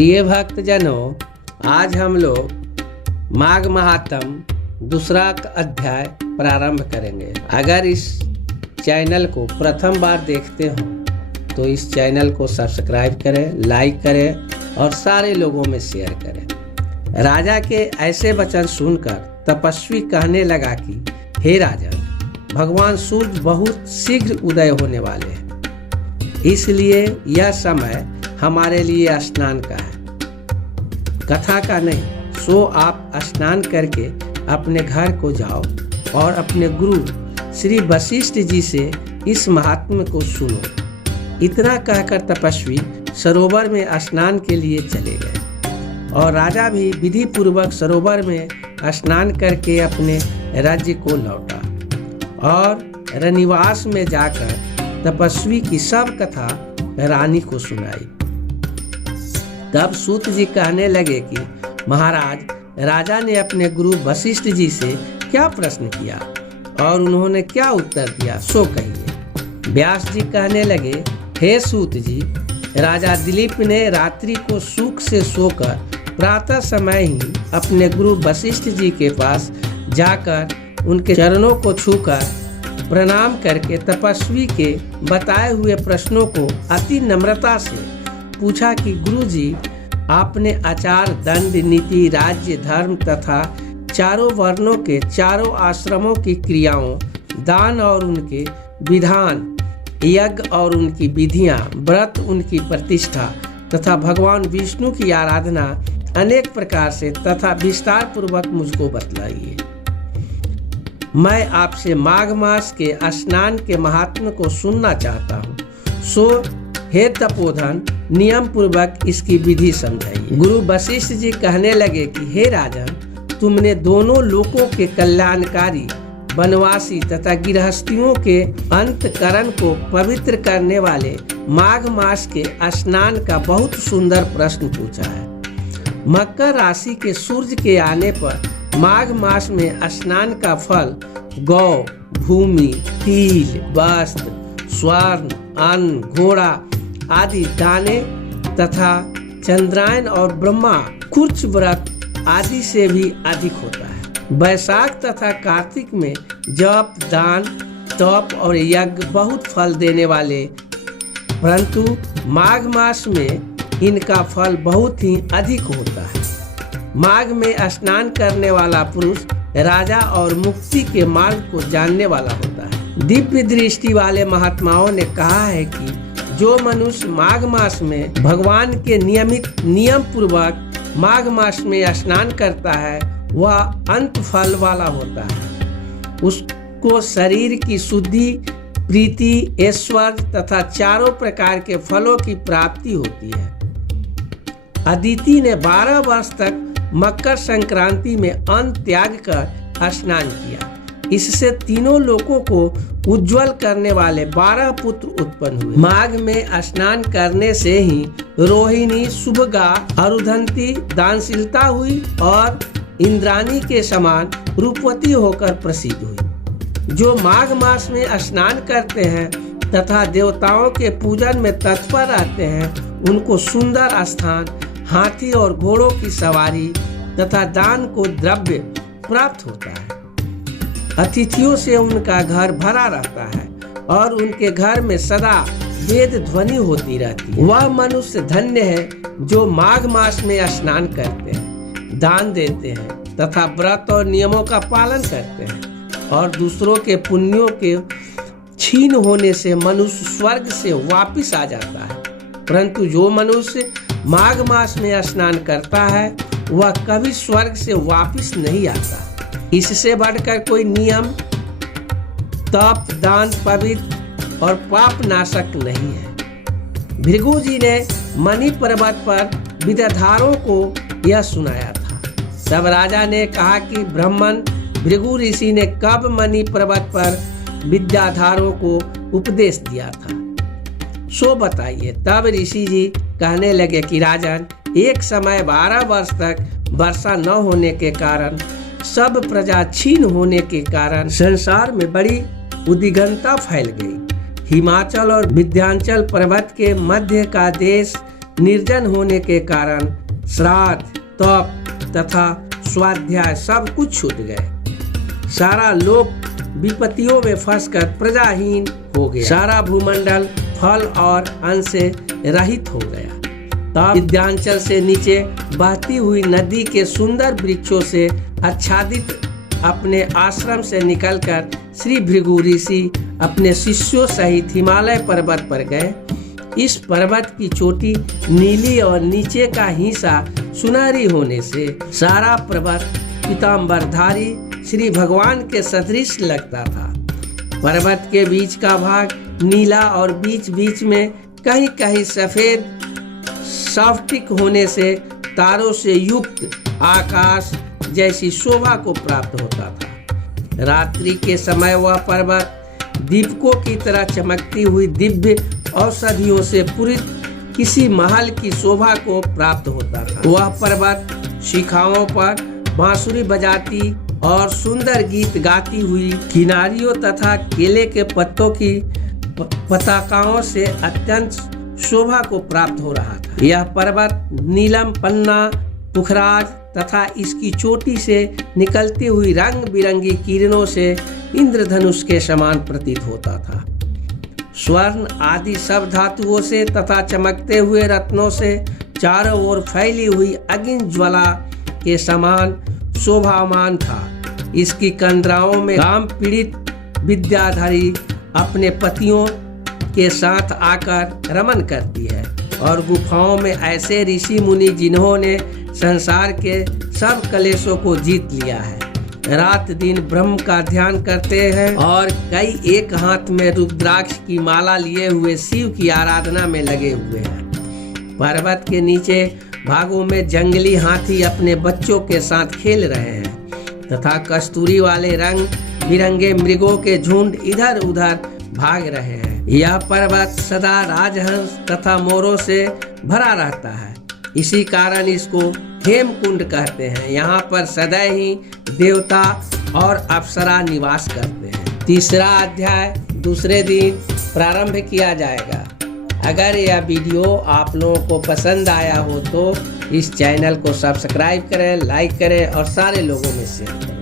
प्रिय भक्तजनों, आज हम लोग माघ महात्म दूसरा अध्याय प्रारंभ करेंगे। अगर इस चैनल को प्रथम बार देखते हो तो इस चैनल को सब्सक्राइब करें, लाइक करें और सारे लोगों में शेयर करें। राजा के ऐसे वचन सुनकर तपस्वी कहने लगा कि हे राजन, भगवान सूर्य बहुत शीघ्र उदय होने वाले हैं, इसलिए यह समय हमारे लिए स्नान का है, कथा का नहीं। सो आप स्नान करके अपने घर को जाओ और अपने गुरु श्री वशिष्ठ जी से इस महात्म्य को सुनो। इतना कहकर तपस्वी सरोवर में स्नान के लिए चले गए और राजा भी विधि पूर्वक सरोवर में स्नान करके अपने राज्य को लौटा और रनिवास में जाकर तपस्वी की सब कथा रानी को सुनाई। तब सूत जी कहने लगे कि महाराज, राजा ने अपने गुरु वशिष्ठ जी से क्या प्रश्न किया और उन्होंने क्या उत्तर दिया, सो कहिए। व्यास जी कहने लगे, हे सूत जी, राजा दिलीप ने रात्रि को सुख से सोकर प्रातः समय ही अपने गुरु वशिष्ठ जी के पास जाकर उनके चरणों को छूकर प्रणाम करके तपस्वी के बताए हुए प्रश्नों को अति नम्रता से पूछा कि गुरुजी, आपने आचार, दंड, नीति, राज्य, धर्म तथा चारों वर्णों के चारों आश्रमों की क्रियाओं, दान और उनके विधान, यज्ञ और उनकी विधियां, व्रत, उनकी प्रतिष्ठा तथा भगवान विष्णु की आराधना अनेक प्रकार से तथा विस्तार पूर्वक मुझको बतलाइए। मैं आपसे माघ मास के स्नान के महात्म्य को सुनना चाहता हूँ। सो हे तपोधन, नियम पूर्वक इसकी विधि समझाइए। गुरु वशिष्ठ जी कहने लगे कि हे राजन, तुमने दोनों लोकों के कल्याणकारी, वनवासी तथा गृहस्थियों के अंतकरण को पवित्र करने वाले माघ मास के स्नान का बहुत सुंदर प्रश्न पूछा है। मकर राशि के सूर्य के आने पर माघ मास में स्नान का फल गौ, भूमि, तिल, वस्त्र, स्वर्ण, अन्न, घोड़ा आदि दाने तथा चंद्रायन और ब्रह्मा कुर्च व्रत आदि से भी अधिक होता है। वैशाख तथा कार्तिक में जप, दान, तप और यज्ञ बहुत फल देने वाले, परंतु माघ मास में इनका फल बहुत ही अधिक होता है। माघ में स्नान करने वाला पुरुष राजा और मुक्ति के मार्ग को जानने वाला होता है। दिव्य दृष्टि वाले महात्माओं ने कहा है कि जो मनुष्य माघ मास में भगवान के नियम पूर्वक माघ मास में स्नान करता है, वह अंत फल वाला होता है। उसको शरीर की शुद्धि, प्रीति, ऐश्वर्य तथा चारों प्रकार के फलों की प्राप्ति होती है। अदिति ने 12 वर्ष तक मकर संक्रांति में अन्न त्याग कर स्नान किया। इससे तीनों लोगों को उज्जवल करने वाले 12 पुत्र उत्पन्न हुए। माघ में स्नान करने से ही रोहिणी, सुभगा, अरुधंती दानशीलता हुई और इंद्राणी के समान रूपवती होकर प्रसिद्ध हुई। जो माघ मास में स्नान करते हैं तथा देवताओं के पूजन में तत्पर रहते हैं, उनको सुंदर स्थान, हाथी और घोड़ों की सवारी तथा दान को द्रव्य प्राप्त होता है। अतिथियों से उनका घर भरा रहता है और उनके घर में सदा वेद ध्वनि होती रहती है। वह मनुष्य धन्य है जो माघ मास में स्नान करते हैं, दान देते हैं तथा व्रत और नियमों का पालन करते हैं और दूसरों के पुण्यों के छीन होने से मनुष्य स्वर्ग से वापिस आ जाता है। परंतु जो मनुष्य माघ मास में स्नान करता है, वह कभी स्वर्ग से वापिस नहीं आता। इससे बढ़कर कोई नियम, तप, दान, पवित्र और पाप नाशक नहीं है। भृगु जी ने मणि पर्वत पर विद्याधारों को यह सुनाया था। तब राजा ने कहा कि ब्राह्मण भृगु ऋषि ने कब मणि पर्वत पर विद्याधारों को उपदेश दिया था, सो बताइए। तब ऋषि जी कहने लगे कि राजन, एक समय 12 वर्ष तक वर्षा न होने के कारण, सब प्रजा छीन होने के कारण संसार में बड़ी उद्विग्नता फैल गई। हिमाचल और विंध्याचल पर्वत के मध्य का देश निर्जन होने के कारण श्राद्ध, तप तथा स्वाध्याय सब कुछ छूट गए। सारा लोक विपत्तियों में फंसकर प्रजाहीन हो गया। सारा भूमंडल फल और अन्न से रहित हो गया। तब विंध्याचल से नीचे बहती हुई नदी के सुंदर वृक्षों से आच्छादित अपने आश्रम से निकलकर श्री भृगु ऋषि अपने शिष्यों सहित हिमालय पर्वत पर गए। इस पर्वत की चोटी नीली और नीचे का हिस्सा सुनहरी होने से सारा पर्वत पीताम्बरधारी श्री भगवान के सदृश लगता था। पर्वत के बीच का भाग नीला और बीच बीच में कहीं कहीं सफेद स्फटिक होने से तारों से युक्त आकाश जैसी शोभा को प्राप्त होता था। रात्रि के समय वह पर्वत दीपकों की तरह चमकती हुई दिव्य औषधियों से पूरित किसी महल की शोभा को प्राप्त होता था। वह पर्वत शिखाओं पर बांसुरी बजाती और सुंदर गीत गाती हुई किनारियों तथा केले के पत्तों की पताकाओं से अत्यंत शोभा को प्राप्त हो रहा था। यह पर्वत नीलम, पन्ना, पुखराज तथा इसकी चोटी से निकलती हुई रंग बिरंगी किरणों से इंद्रधनुष के समान प्रतीत होता था। स्वर्ण आदि सब धातुओं से तथा चमकते हुए रत्नों से चारों ओर फैली हुई अग्नि ज्वाला के समान शोभामान था। इसकी कंदराओं में काम पीड़ित विद्याधारी अपने पतियों के साथ आकर रमन करती है और गुफाओं में ऐसे ऋषि मुनि जिन्होंने संसार के सब कलेशों को जीत लिया है, रात दिन ब्रह्म का ध्यान करते हैं और कई एक हाथ में रुद्राक्ष की माला लिए हुए शिव की आराधना में लगे हुए हैं। पर्वत के नीचे भागों में जंगली हाथी अपने बच्चों के साथ खेल रहे हैं तथा कस्तूरी वाले रंग बिरंगे मृगों के झुंड इधर उधर भाग रहे हैं। यह पर्वत सदा राजहंस तथा मोरों से भरा रहता है, इसी कारण इसको हेमकुंड कहते हैं। यहाँ पर सदैव ही देवता और अप्सरा निवास करते हैं। तीसरा अध्याय दूसरे दिन प्रारंभ किया जाएगा। अगर यह वीडियो आप लोगों को पसंद आया हो तो इस चैनल को सब्सक्राइब करें, लाइक करें और सारे लोगों में शेयर करें।